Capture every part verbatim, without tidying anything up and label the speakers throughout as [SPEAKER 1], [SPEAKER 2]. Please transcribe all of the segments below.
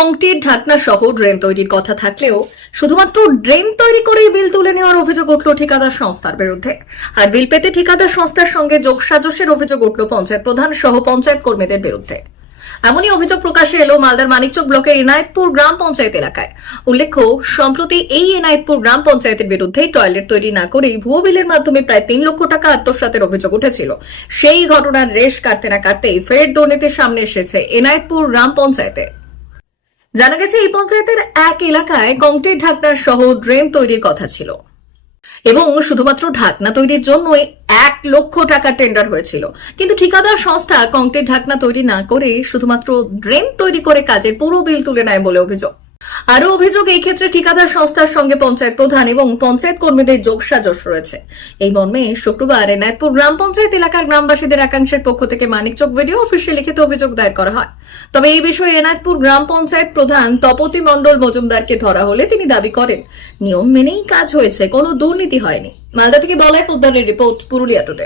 [SPEAKER 1] Concrete ঢাকনা সহ drain তৈরির কথা থাকলেও শুধুমাত্র ড্রেন তৈরি করেই বিল তুলে নেওয়ার অভিযোগ উঠল ঠিকাদার সংস্থার বিরুদ্ধে। আর বিল পেতে ঠিকাদার সংস্থার সঙ্গে যোগসাজশের অভিযোগ উঠল পঞ্চায়েত প্রধান সহ পঞ্চায়েত কর্মীদের বিরুদ্ধে। এমনই অভিযোগ প্রকাশে এলো মালদার মানিকচক ব্লকের এনায়েতপুর গ্রাম পঞ্চায়েত এলাকায়। উল্লেখ্য, সম্প্রতি এই এনায়েতপুর গ্রাম পঞ্চায়েতের বিরুদ্ধে টয়লেট তৈরি না করেই ভুয়ো বিলের মাধ্যমে প্রায় তিন লক্ষ টাকা আত্মসাতের অভিযোগ উঠেছিল। সেই ঘটনার রেশ কাটতে না কাটতেই ফের দুর্নীতির সামনে এসেছে এনায়েতপুর গ্রাম পঞ্চায়েতে। জানা গেছে, এই পঞ্চায়েতের এক এলাকায় কংক্রিট ঢাকনা সহ ড্রেন তৈরির কথা ছিল এবং শুধুমাত্র ঢাকনা তৈরির জন্যই এক লক্ষ টাকা টেন্ডার হয়েছিল। কিন্তু ঠিকাদার সংস্থা কংক্রিট ঢাকনা তৈরি না করে শুধুমাত্র ড্রেন তৈরি করে কাজের পুরো বিল তুলে নেয় বলে অভিযোগ। আরও অভিযোগ, এই ক্ষেত্রে ঠিকাদার সংস্থার সঙ্গে পঞ্চায়েত প্রধান এবং পঞ্চায়েত কর্মীদের যোগসাজশ রয়েছে। এই মর্মে শুক্রবার এনায়েতপুর গ্রাম পঞ্চায়েত এলাকার গ্রামবাসীদের একাংশের পক্ষ থেকে মানিকচক ভিডিও অফিসে লিখিত অভিযোগ দায়ের করা হয়। তবে এই বিষয়ে এনায়েতপুর গ্রাম পঞ্চায়েত প্রধান তপতি মণ্ডল মজুমদারকে ধরা হলে তিনি দাবি করেন, নিয়ম মেনেই কাজ হয়েছে, কোনো দুর্নীতি হয়নি। মালদা থেকে বলাই পোদ্দারের রিপোর্ট, পুরুলিয়া টুডে।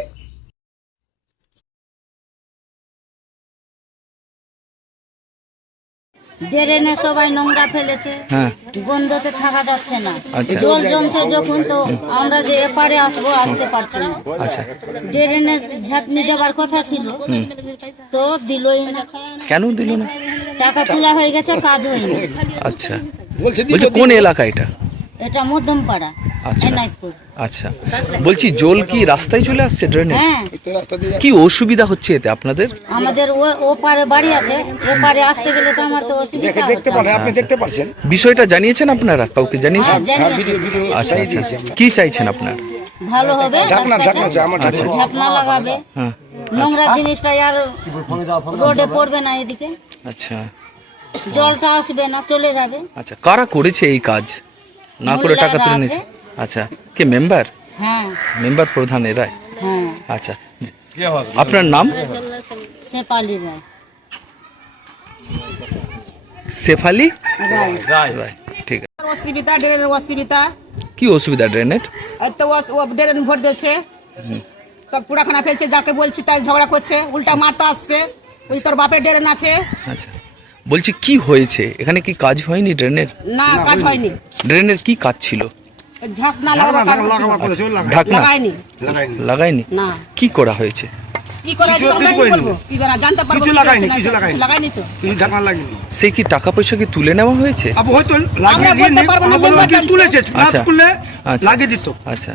[SPEAKER 2] ড্রেনে সবাই নোংরা ফেলেছে, গন্ধতে থাকা যাচ্ছে না। জল জমছে যখন, তো আমরা যে এপারে আসবো আসতে পারছি না। ড্রেনে ঝাঁকনি দেবার কথা ছিল, তো দিলই না।
[SPEAKER 3] কেন দিল না?
[SPEAKER 2] টাকা তোলা হয়ে গেছে, কাজ হয়নি।
[SPEAKER 3] আচ্ছা, বলছি কোন এলাকা এটা?
[SPEAKER 2] এটা মধ্যমপাড়া, এনায়েতপুর।
[SPEAKER 3] আচ্ছা, বলছি জল কি রাস্তায় চলে আসছে ড্রেনে?
[SPEAKER 2] হ্যাঁ।
[SPEAKER 3] কি অসুবিধা হচ্ছে এতে আপনাদের?
[SPEAKER 2] আমাদের ও পারে বাড়ি আছে, এ পারে আসতে গেলে তো আমার তো অসুবিধা হচ্ছে।
[SPEAKER 3] আপনি দেখতে পাচ্ছেন বিষয়টা জানিয়েছেন আপনারা? কাউকে জানিয়েছেন? আচ্ছা আচ্ছা, কি চাইছেন আপনারা?
[SPEAKER 2] ভালো হবে, ঝাপনা লাগাবে, নোংরা জিনিসটা আর রোডে পড়বে না এদিকে।
[SPEAKER 3] আচ্ছা,
[SPEAKER 2] জলটা আসবে না, চলে যাবে।
[SPEAKER 3] আচ্ছা, কারা করেছে এই কাজ না করে টাকা তুলে নিয়েছে? আচ্ছা, কে মেম্বার?
[SPEAKER 2] হ্যাঁ,
[SPEAKER 3] মেম্বার প্রধান এরাই।
[SPEAKER 2] হ্যাঁ।
[SPEAKER 3] আচ্ছা, আপনার নাম?
[SPEAKER 2] শেফালি রায়।
[SPEAKER 3] শেফালি
[SPEAKER 2] রায়।
[SPEAKER 3] রায়, ঠিক আছে।
[SPEAKER 4] অসুবিধা, ড্রেনের অসুবিধা।
[SPEAKER 3] কি অসুবিধা ড্রেনের?
[SPEAKER 4] তো ও ড্রেন ভোট দিচ্ছে, সব পুরাখানা ফেলছে, যাকে বলছি তাই ঝগড়া করছে, উল্টা মারতে আসছে। ওই তোর বাপের ড্রেন আছে।
[SPEAKER 3] আচ্ছা, বলছি কি হয়েছে এখানে? কি কাজ হয়নি ড্রেনের?
[SPEAKER 4] না, কাজ হয়নি।
[SPEAKER 3] ড্রেনের কি কাজ ছিল?
[SPEAKER 4] ঝাঁকনা লাগানো,
[SPEAKER 3] ঢাকনা
[SPEAKER 4] লাগায়নি।
[SPEAKER 3] লাগায়নি?
[SPEAKER 4] না।
[SPEAKER 3] কি করা হয়েছে?
[SPEAKER 4] কি করা হয়েছে আমরা কি করব? কি জানা, জানতে পারবো? কিছু লাগায়নি, কিছু লাগায়নি, লাগায়নি তো।
[SPEAKER 5] কিছু ঢাকনা লাগেনি।
[SPEAKER 3] সে কি টাকা পয়সা কি তুলে নেওয়া হয়েছে?
[SPEAKER 5] আব হয়তো
[SPEAKER 4] আমরা
[SPEAKER 5] লাগিয়ে
[SPEAKER 4] বলতে
[SPEAKER 5] দিয়ে
[SPEAKER 4] পারবো না,
[SPEAKER 5] আবার
[SPEAKER 4] মেম্বার
[SPEAKER 5] কি তুলেছে, না
[SPEAKER 3] আচ্ছা।
[SPEAKER 5] তুলে
[SPEAKER 3] আচ্ছা।
[SPEAKER 5] লাগিয়ে দিত।
[SPEAKER 3] আচ্ছা,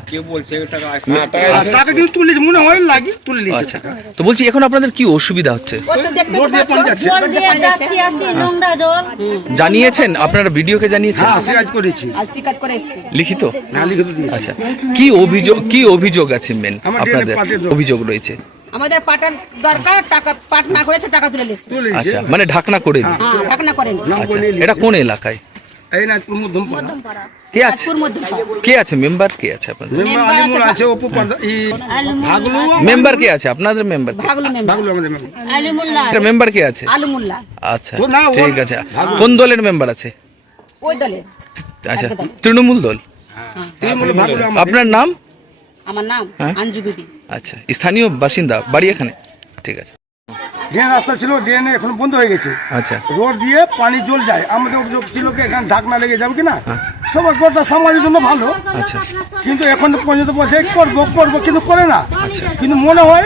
[SPEAKER 5] আর টাকা কিন্তু তুলেছে, মনে হয় লাগিয়ে তুলে নিয়েছে।
[SPEAKER 3] আচ্ছা, তো বলছি এখন আপনাদের কি অসুবিধা হচ্ছে?
[SPEAKER 4] ও তো দেখতে
[SPEAKER 5] রোড দিয়ে পানি যাচ্ছে।
[SPEAKER 2] জল দিয়ে যাচ্ছি আসি, নোংরা জল।
[SPEAKER 3] জানিয়েছেন আপনারা? ভিডিওকে জানিয়েছেন?
[SPEAKER 5] হ্যাঁ, কাজ করেছি,
[SPEAKER 4] আজ কাজ করে এসেছি।
[SPEAKER 3] লিখিত?
[SPEAKER 5] না লিখিত দিয়েছি।
[SPEAKER 3] আচ্ছা, কি অভিযোগ, কি অভিযোগ আছে মেন
[SPEAKER 5] আমার
[SPEAKER 3] আপনাদের?
[SPEAKER 5] পাটের দোকান।
[SPEAKER 3] অভিযোগ রয়েছে
[SPEAKER 4] আমাদের পাটার দরকার, টাকা পাট না করেছে, টাকা তুলে নিয়েছে।
[SPEAKER 5] তুলে নিয়েছে।
[SPEAKER 3] আচ্ছা, মানে ঢাকনা করে নি?
[SPEAKER 4] হ্যাঁ, ঢাকনা করেনি।
[SPEAKER 3] আচ্ছা, এটা কোন এলাকায়?
[SPEAKER 5] এই না মধ্যমপাড়া।
[SPEAKER 3] কে আছে?
[SPEAKER 4] পুর মধ্যমপাড়া।
[SPEAKER 3] কে আছে? মেম্বার কে আছে আপনাদের?
[SPEAKER 5] মেম্বার আলিমুল আছে, অপু পাদা, এই ভাগলু
[SPEAKER 3] মেম্বার কে আছে আপনাদের? মেম্বার কে?
[SPEAKER 4] ভাগলু মেম্বার,
[SPEAKER 5] ভাগলু আমাদের মেম্বার।
[SPEAKER 2] আলিমুল্লাহ।
[SPEAKER 3] এটা মেম্বার কে আছে?
[SPEAKER 4] আলুমুল্লাহ।
[SPEAKER 3] আচ্ছা,
[SPEAKER 5] ও না, ও-
[SPEAKER 3] ঠিক আছে। কোন দলের মেম্বার আছে?
[SPEAKER 4] ওই দলে।
[SPEAKER 3] আচ্ছা, তৃণমূল দল।
[SPEAKER 5] এই বলে ভাগলু আমাদের।
[SPEAKER 3] আপনার নাম?
[SPEAKER 4] আমার নাম
[SPEAKER 3] হ্যাঁ?
[SPEAKER 4] আঞ্জু বিবি।
[SPEAKER 3] আচ্ছা, স্থানীয় বাসিন্দা, বাড়ি এখানে? ঠিক আছে।
[SPEAKER 5] ড্রেন রাস্তা ছিল, ড্রেন এখন বন্ধ হয়ে গেছে।
[SPEAKER 3] আচ্ছা,
[SPEAKER 5] রোড দিয়ে পানি জল যায়। আমাদের অভিযোগ ছিল কি এখানে ঢাকনা লেগে যাবে কিনা, সবার গোটা সমাজের জন্য ভালো।
[SPEAKER 3] আচ্ছা,
[SPEAKER 5] কিন্তু এখন পর্যন্ত বলছে করবো করবো, কিন্তু করে না। কিন্তু মনে হয়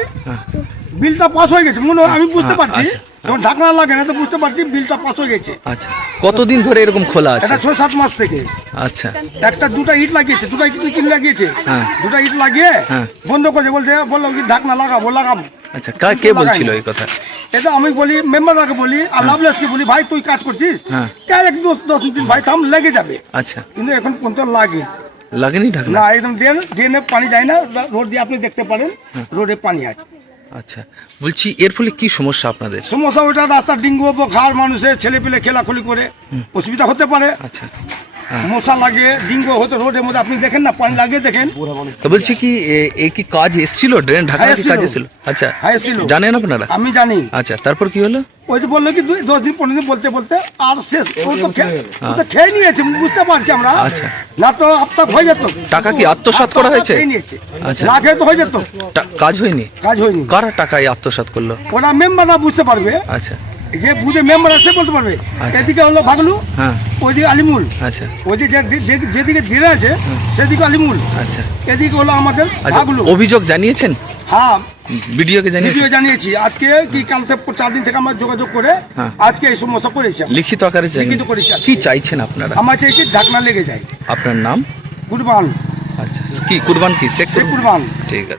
[SPEAKER 5] বিলটা পাস হয়ে গেছে, মনে হয়, আমি বুঝতে
[SPEAKER 3] হ্যাঁ,
[SPEAKER 5] পারছি।
[SPEAKER 3] আচ্ছা।
[SPEAKER 5] যখন ঢাকনা লাগে না তো বুঝতে পারছি বিলটা পাস হয়ে গেছে।
[SPEAKER 3] আচ্ছা, কতদিন ধরে এরকম খোলা আছে?
[SPEAKER 5] এটা ছয় সাত মাস থেকে।
[SPEAKER 3] আচ্ছা,
[SPEAKER 5] একটা দুটা ইট লাগিয়েছে, দুটা ইট কিনে লাগিয়েছে,
[SPEAKER 3] হ্যাঁ।
[SPEAKER 5] দুটা ইট লাগিয়ে
[SPEAKER 3] হ্যাঁ।
[SPEAKER 5] বন্ধ করে বলছে, বললো কি ঢাকনা লাগাবো লাগাবো।
[SPEAKER 3] আচ্ছা, কা- কে বলছিল এই কথা?
[SPEAKER 5] এটা আমি বলি, মেম্বারকে বলি, আর লাভলেসকে বলি, ভাই তুই কাজ করছিস,
[SPEAKER 3] হ্যাঁ।
[SPEAKER 5] এক দশ দশ দিন ভাই থাম, লেগে যাবে।
[SPEAKER 3] আচ্ছা,
[SPEAKER 5] কিন্তু এখন পর্যন্ত লাগে
[SPEAKER 3] লাগেনি ঢাকনা?
[SPEAKER 5] না, একদম ড্রেন, ড্রেনে পানি যায় না। রোড দিয়ে আপনি দেখতে পারেন, রোডে পানি আছে।
[SPEAKER 3] আচ্ছা, বলছি এর ফলে কি সমস্যা আপনাদের?
[SPEAKER 5] সমস্যা ওইটা, রাস্তা ডিঙ্গু বোখার, মানুষের ছেলে পেলে খেলাখুলি করে অসুবিধা হতে পারে।
[SPEAKER 3] আচ্ছা,
[SPEAKER 5] মশা লাগে, ডিঙ্গু হতে রোডের মধ্যে আপনি দেখেন না, পানি লাগিয়ে দেখেন।
[SPEAKER 3] তো বলছি কি এ- এই কি কাজ এসেছিল? ড্রেন ঢাকা কি কাজ এসেছিল? আচ্ছা,
[SPEAKER 5] হ্যাঁ, এসেছিল।
[SPEAKER 3] জানেন আপনারা?
[SPEAKER 5] আমি জানি।
[SPEAKER 3] আচ্ছা, তারপর কি হলো?
[SPEAKER 5] ওই যে বললো কি দুই দশ দিন পনেরো দিন বলতে বলতে আর শেষ। ও তো খেয়ে ও তো খেয়ে নিয়েছে, বুঝতে পারছি আমরা।
[SPEAKER 3] আচ্ছা।
[SPEAKER 5] না তো আপনার হয়ে যেত।
[SPEAKER 3] টাকা কি আত্মসাৎ করা হয়েছে?
[SPEAKER 5] খেয়ে নিয়েছে,
[SPEAKER 3] আচ্ছা।
[SPEAKER 5] না খেয়ে তো হয়ে যেত।
[SPEAKER 3] টা- কাজ হয়নি?
[SPEAKER 5] কাজ হয়নি।
[SPEAKER 3] কারা টাকা এই আত্মসাৎ করলো?
[SPEAKER 5] ওরা মেম্বাররা বুঝতে পারবে।
[SPEAKER 3] আচ্ছা,
[SPEAKER 5] যে বুথে মেম্বার আছে বলতে পারবে।
[SPEAKER 3] আচ্ছা।
[SPEAKER 5] এদিকে হলো ভাগলু,
[SPEAKER 3] হ্যাঁ
[SPEAKER 5] ওইদিকে আলিমুল,
[SPEAKER 3] আচ্ছা
[SPEAKER 5] ওই যে যে- যে- যেদিকে ডেরা আছে সেদিকে আলিমুল,
[SPEAKER 3] আচ্ছা
[SPEAKER 5] এদিকে হলো আমাদের
[SPEAKER 3] আচ্ছা
[SPEAKER 5] ভাগলু।
[SPEAKER 3] অভিযোগ জানিয়েছেন
[SPEAKER 5] হ্যাঁ,
[SPEAKER 3] বিডিওকে জানিয়েছেন?
[SPEAKER 5] ভিডিও জানিয়েছি আজকে কি কাল থেকে চার দিন থেকে আমরা যোগাযোগ করে
[SPEAKER 3] হ্যাঁ।
[SPEAKER 5] আজকে এই সমস্যা করেছি আমরা।
[SPEAKER 3] লিখিত আকারে জানিয়ে-
[SPEAKER 5] লিখিত করেছি।
[SPEAKER 3] কি চাইছেন আপনারা?
[SPEAKER 5] আমার চাইছি ঢাকনা লেগে যায়।
[SPEAKER 3] আপনার নাম?
[SPEAKER 5] কুরবান,
[SPEAKER 3] আচ্ছা কি কুরবান কি শেখ
[SPEAKER 5] সে কুরবান।
[SPEAKER 3] ঠিক আছে।